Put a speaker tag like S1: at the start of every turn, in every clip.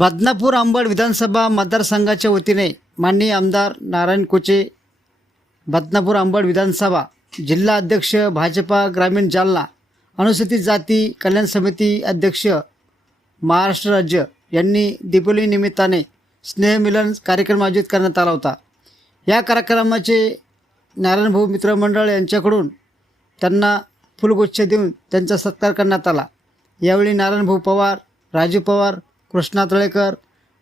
S1: बदनापूर अंबड विधानसभा मतदारसंघाच्या वतीने माननीय आमदार नारायण कोचे बदनापूर अंबड विधानसभा जिल्हा अध्यक्ष भाजपा ग्रामीण जालना अनुसूचित जाती कल्याण समिती अध्यक्ष महाराष्ट्र राज्य यांनी दीपावली निमित्ताने स्नेहमिलन कार्यक्रम आयोजित करण्यात आला होता. या कार्यक्रमाचे नारायणभाऊ मित्रमंडळ यांच्याकडून त्यांना फुलगुच्छ देऊन त्यांचा सत्कार करण्यात आला. यावेळी नारायणभाऊ पवार राजू पवार कृष्णा तळेकर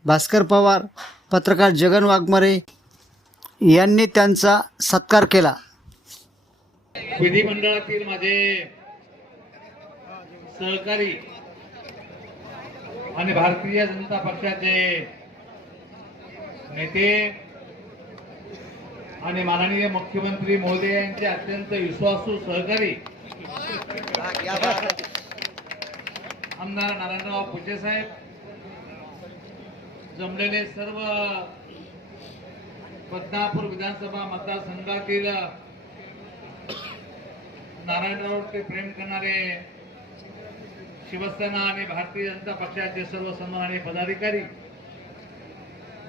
S1: भास्कर पवार पत्रकार जगन वाघमारे यांनी त्यांचा सत्कार केला.
S2: विधिमंडळातील माझे सहकारी आणि भारतीय जनता पक्षाचे नेते आणि माननीय मुख्यमंत्री महोदय यांचे अत्यंत विश्वासू सहकारी आमदार नारायणराव पुचे साहेब जमलेले सर्व बदनापूर विधानसभा मतदारसंघातील नारायणरावचे प्रेम करणारे शिवसेना आणि भारतीय जनता पक्षाचे सर्व सन्माननीय पदाधिकारी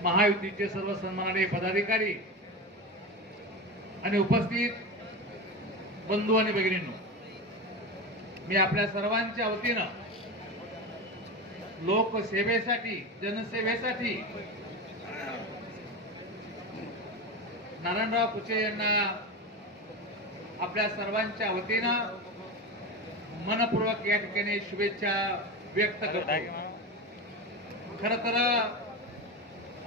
S2: महायुतीचे सर्व सन्माननीय पदाधिकारी आणि उपस्थित बंधू आणि भगिनींनो मी आपल्या सर्वांच्या वतीनं लोकसेवेसाठी जनसेवेसाठी. नारायणराव कुचे यांना आपल्या सर्वांच्या वतीनं मनपूर्वक या ठिकाणी शुभेच्छा व्यक्त करतो. खर तर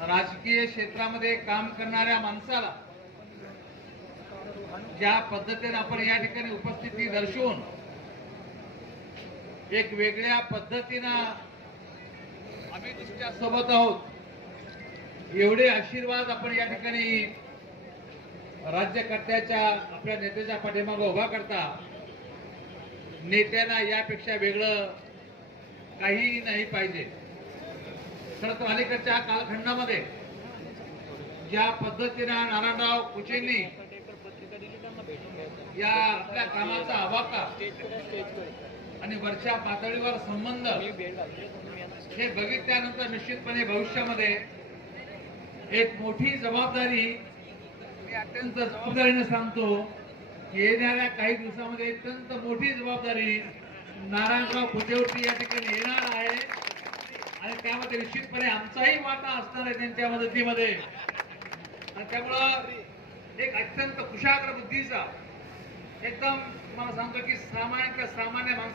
S2: राजकीय क्षेत्रामध्ये काम करणाऱ्या माणसाला ज्या पद्धतीने आपण या ठिकाणी उपस्थिती दर्शवून एक वेगळ्या पद्धतीनं आम्ही तुमच्यासोबत आहोत. एवढे आशीर्वाद आपण या ठिकाणी राज्यकर्त्याच्या आपल्या नेत्याच्या पाठीमागे उभा करता. नेत्यांना यापेक्षा वेगळं काही नाही पाहिजे. खरं तर अलीकडच्या कालखंडामध्ये ज्या पद्धतीनं नारायणराव कुचेंनी या आपल्या कामाचा आवाका आणि वरच्या पातळीवर संबंध हे बघितल्यानंतर निश्चितपणे भविष्यामध्ये एक मोठी जबाबदारी मी अत्यंत जबाबदारीने सांगतो येणाऱ्या काही दिवसामध्ये अत्यंत मोठी जबाबदारी नारायणराव कुचेवरती या ठिकाणी येणार आहे. आणि त्यामध्ये निश्चितपणे आमचाही वाटा असणार आहे त्यांच्या मदतीमध्ये. आणि त्यामुळं एक अत्यंत कुशाग्र बुद्धीचा एकदम तुम्हाला सांगतो की सामान्य सामान्य माणसं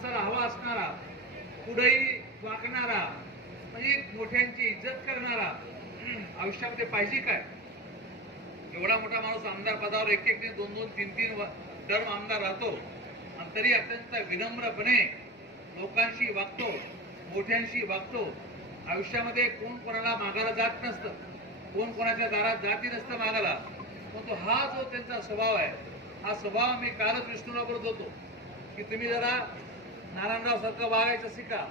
S2: पुढेही वाकणारा म्हणजे मोठ्यांची इज्जत करणारा आयुष्यामध्ये पाहिजे काय? एवढा मोठा माणूस आमदार पदावर एक एक दोन दोन तीन तीन टर्म आमदार राहतो आणि तरी अत्यंत विनम्रपणे लोकांशी वागतो मोठ्यांशी वागतो. आयुष्यामध्ये कोण कोणाला मागायला जात नसतं कोण कोणाच्या दारात जाती नसतं मागायला पण तो हा जो त्यांचा स्वभाव आहे हा स्वभाव मी कालच विष्णूला करत होतो की तुम्ही जरा नारायणराव सारखं वागायचं शिका.